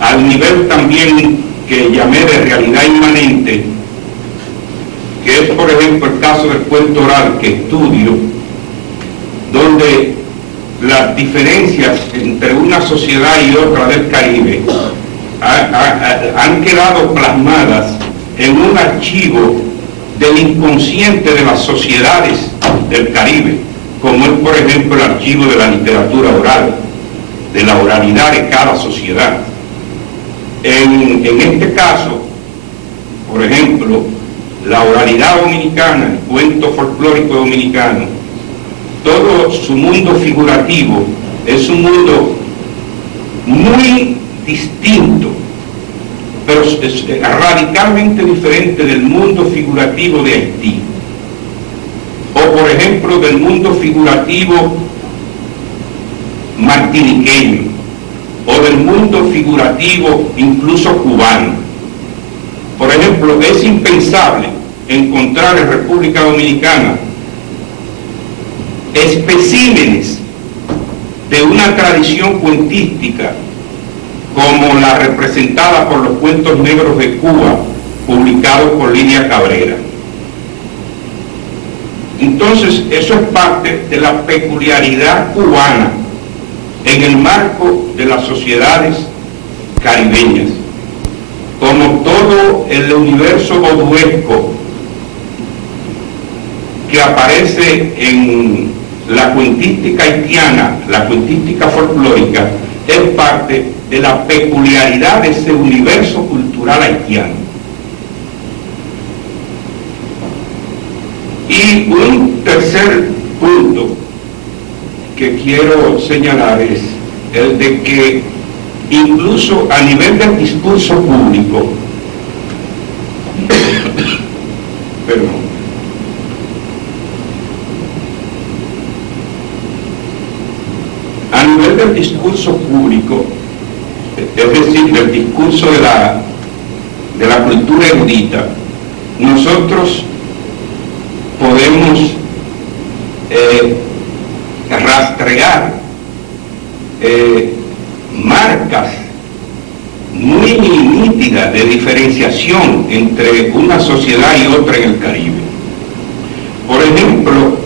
al nivel también que llamé de realidad inmanente, que es por ejemplo el caso del cuento oral que estudio, donde las diferencias entre una sociedad y otra del Caribe han quedado plasmadas en un archivo del inconsciente de las sociedades del Caribe, como es por ejemplo el archivo de la literatura oral, de la oralidad de cada sociedad. En este caso, por ejemplo, la oralidad dominicana, el cuento folclórico dominicano, todo su mundo figurativo es un mundo muy distinto, pero es radicalmente diferente del mundo figurativo de Haití, o por ejemplo del mundo figurativo martiniqueño, o del mundo figurativo incluso cubano. Por ejemplo, es impensable encontrar en República Dominicana especímenes de una tradición cuentística como la representada por los cuentos negros de Cuba, publicados por Lidia Cabrera. Entonces, eso es parte de la peculiaridad cubana en el marco de las sociedades caribeñas. Como todo el universo oduesco que aparece en la cuentística haitiana, la cuentística folclórica, es parte de la peculiaridad de ese universo cultural haitiano. Y un tercer punto que quiero señalar es el de que incluso a nivel del discurso público, perdón, a nivel del discurso público, es decir, del discurso de la cultura erudita, nosotros podemos rastrear marcas muy nítidas de diferenciación entre una sociedad y otra en el Caribe. Por ejemplo,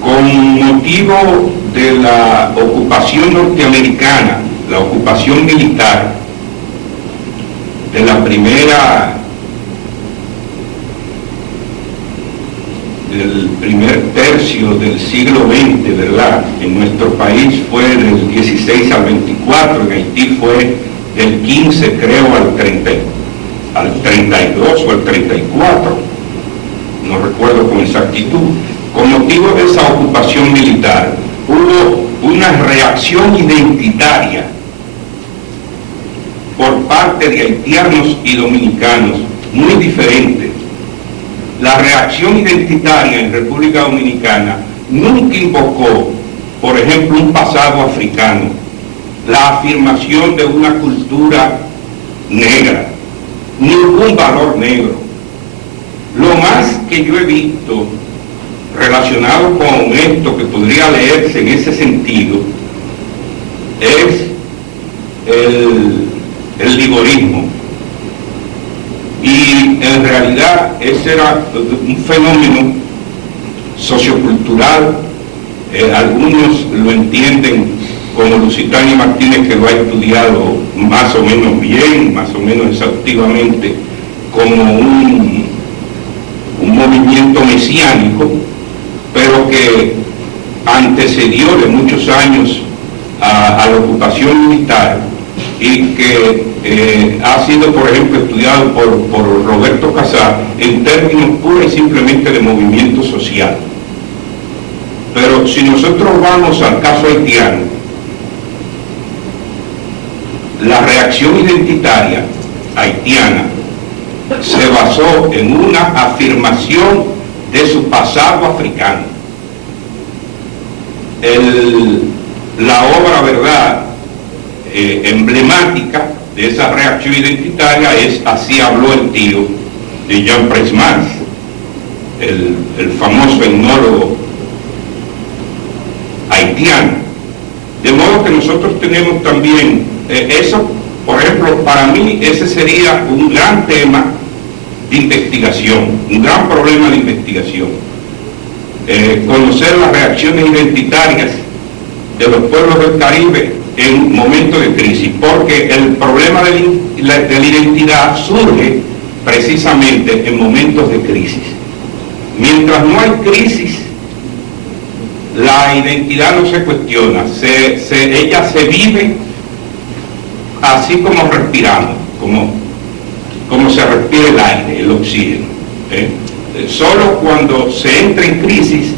con motivo de la ocupación norteamericana, la ocupación militar de la del primer tercio del siglo XX, ¿verdad? En nuestro país fue del 16 al 24, en Haití fue del 15, creo, al 32 o al 34, no recuerdo con exactitud. Con motivo de esa ocupación militar, hubo una reacción identitaria por parte de haitianos y dominicanos muy diferente. La reacción identitaria en República Dominicana nunca invocó, por ejemplo, un pasado africano, la afirmación de una cultura negra, ningún valor negro. Lo más que yo he visto relacionado con esto que podría leerse en ese sentido es el ligorismo, y en realidad ese era un fenómeno sociocultural. Algunos lo entienden como Lusitania Martínez, que lo ha estudiado más o menos bien, más o menos exhaustivamente, como un movimiento mesiánico, pero que antecedió de muchos años a la ocupación militar, y que ha sido, por ejemplo, estudiado por Roberto Casar en términos pura y simplemente de movimiento social. Pero si nosotros vamos al caso haitiano, la reacción identitaria haitiana se basó en una afirmación de su pasado africano. La obra, ¿verdad?, emblemática de esa reacción identitaria es Así habló el tío, de Jean Presmans, el famoso etnólogo haitiano. De modo que nosotros tenemos también eso Por ejemplo, para mí ese sería un gran tema de investigación, un gran problema de investigación. Conocer las reacciones identitarias de los pueblos del Caribe en momentos de crisis, porque el problema de la identidad surge precisamente en momentos de crisis. Mientras no hay crisis, la identidad no se cuestiona, ella se vive así como respiramos, como se respira el aire, el oxígeno. Solo cuando se entra en crisis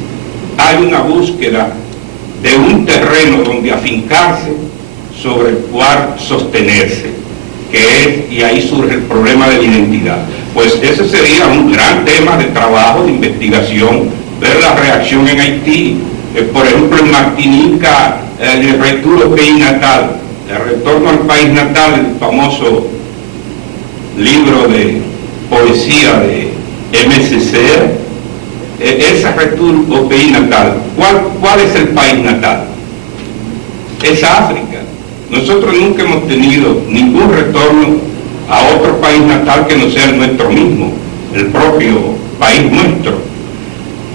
hay una búsqueda de un terreno donde afincarse, sobre el cual sostenerse, y ahí surge el problema de la identidad. Pues ese sería un gran tema de trabajo, de investigación, ver la reacción en Haití, por ejemplo en Martinica, el retour au pays natal, el retorno al país natal, el famoso libro de poesía de MSC, ese retour au pays natal. ¿Cuál es el país natal? Es África. Nosotros nunca hemos tenido ningún retorno a otro país natal que no sea el nuestro mismo, el propio país nuestro.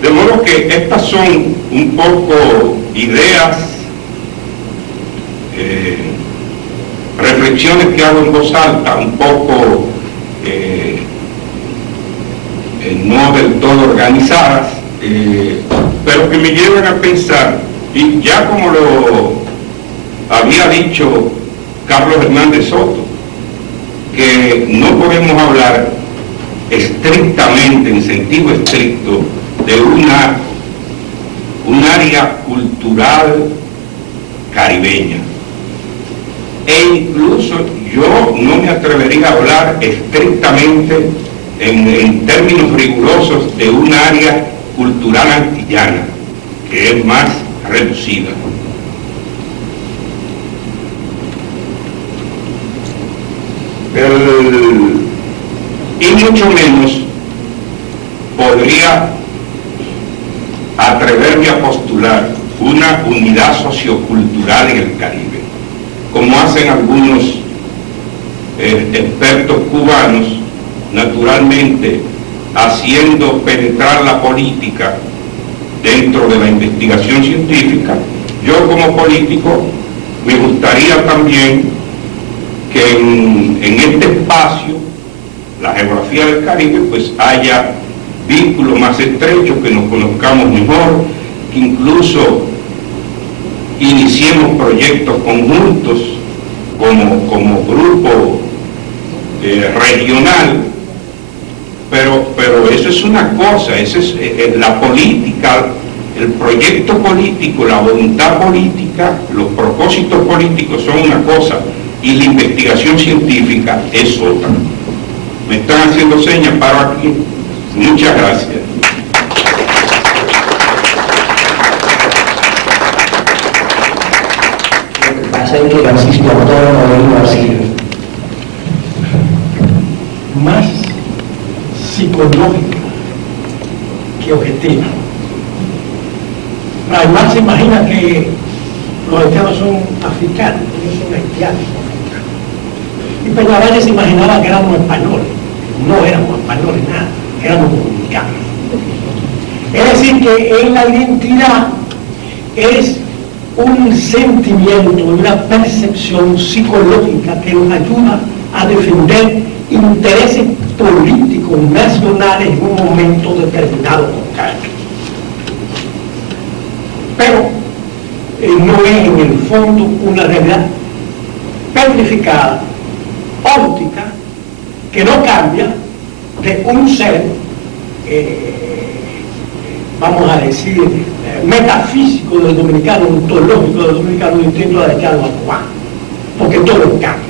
De modo que estas son un poco ideas, reflexiones que hago en voz alta, un poco no del todo organizadas, pero que me llevan a pensar, y ya como lo había dicho Carlos Hernández Soto, que no podemos hablar estrictamente, en sentido estricto, de un área cultural caribeña. E incluso yo no me atrevería a hablar estrictamente en términos rigurosos de un área cultural antillana, que es más reducida. Y mucho menos podría atreverme a postular una unidad sociocultural en el Caribe, como hacen algunos expertos cubanos, naturalmente haciendo penetrar la política dentro de la investigación científica. Yo como político me gustaría también que en este espacio, la geografía del Caribe, pues haya vínculos más estrechos, que nos conozcamos mejor, que incluso iniciemos proyectos conjuntos como grupo regional, pero eso es una cosa, eso es la política, el proyecto político, la voluntad política, los propósitos políticos son una cosa y la investigación científica es otra. Me están haciendo señas, paro aquí. Muchas gracias. Lo que pasa es que Francisco Autor no iba a decir más psicológica que objetiva. Además se imagina que los haitianos son africanos, ellos son haitianos. Y Peñaranda se imaginaba que éramos españoles. No éramos españoles, nada, éramos dominicanos. Es decir, que en la identidad es un sentimiento, una percepción psicológica que nos ayuda a defender intereses políticos nacionales en un momento determinado concreto. Pero no es en el fondo una realidad petrificada, óptica, que no cambia de un ser, vamos a decir, metafísico del dominicano, ontológico del dominicano, distinto al haitiano a cubano, porque todo cambia.